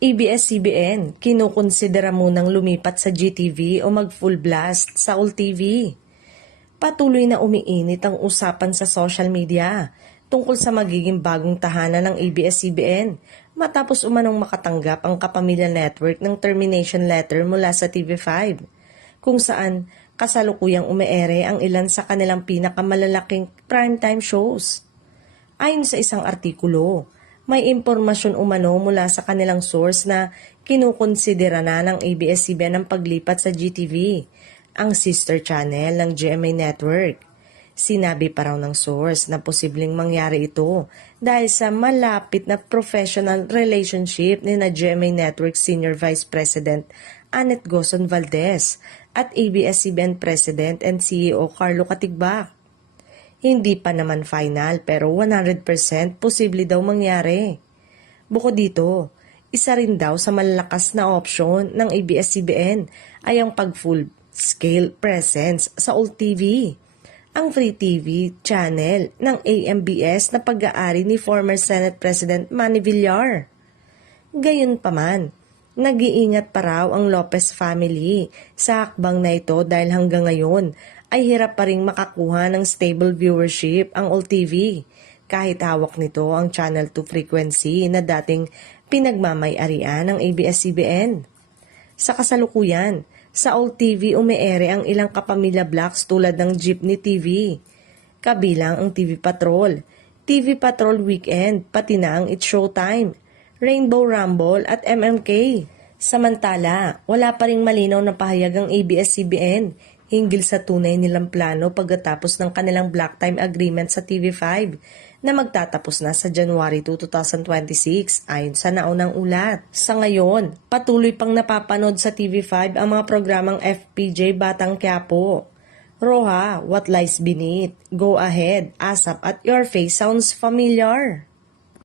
ABS-CBN, kinukonsidera munang lumipat sa GTV o mag-full blast sa All TV. Patuloy na umiinit ang usapan sa social media tungkol sa magiging bagong tahanan ng ABS-CBN matapos umanong makatanggap ang Kapamilya Network ng termination letter mula sa TV5, kung saan kasalukuyang umeere ang ilan sa kanilang pinakamalalaking primetime shows. Ayon sa isang artikulo, may impormasyon umano mula sa kanilang source na kinukonsidera na ng ABS-CBN ang paglipat sa GTV, ang sister channel ng GMA Network. Sinabi pa raw ng source na posibleng mangyari ito dahil sa malapit na professional relationship ni na GMA Network Senior Vice President Annette Gozon Valdez at ABS-CBN President and CEO Carlo Katigbak. Hindi pa naman final pero 100% posible daw mangyari. Bukod dito, isa rin daw sa malalakas na opsyon ng ABS-CBN ay ang pag-full-scale presence sa All TV, ang free TV channel ng AMBS na pag-aari ni former Senate President Manny Villar. Gayunpaman, nag-iingat pa raw ang Lopez family sa hakbang na ito dahil hanggang ngayon ay hirap pa ring makakuha ng stable viewership ang All TV kahit hawak nito ang Channel 2 frequency na dating pinagmamay-arian ng ABS-CBN. Sa kasalukuyan, sa All TV umeere ang ilang kapamilya blocks tulad ng Jeepney TV, kabilang ang TV Patrol Weekend, pati na ang It's Showtime, Rainbow Rumble at MMK. Samantala, wala pa ring malinaw na pahayag ang ABS-CBN hinggil sa tunay nilang plano pagkatapos ng kanilang block time agreement sa TV5 na magtatapos na sa January 2, 2026 ayon sa naunang ulat. Sa ngayon, patuloy pang napapanood sa TV5 ang mga programang FPJ Batang Quiapo, Roja, What Lies Beneath, Go Ahead, ASAP at Your Face Sounds Familiar.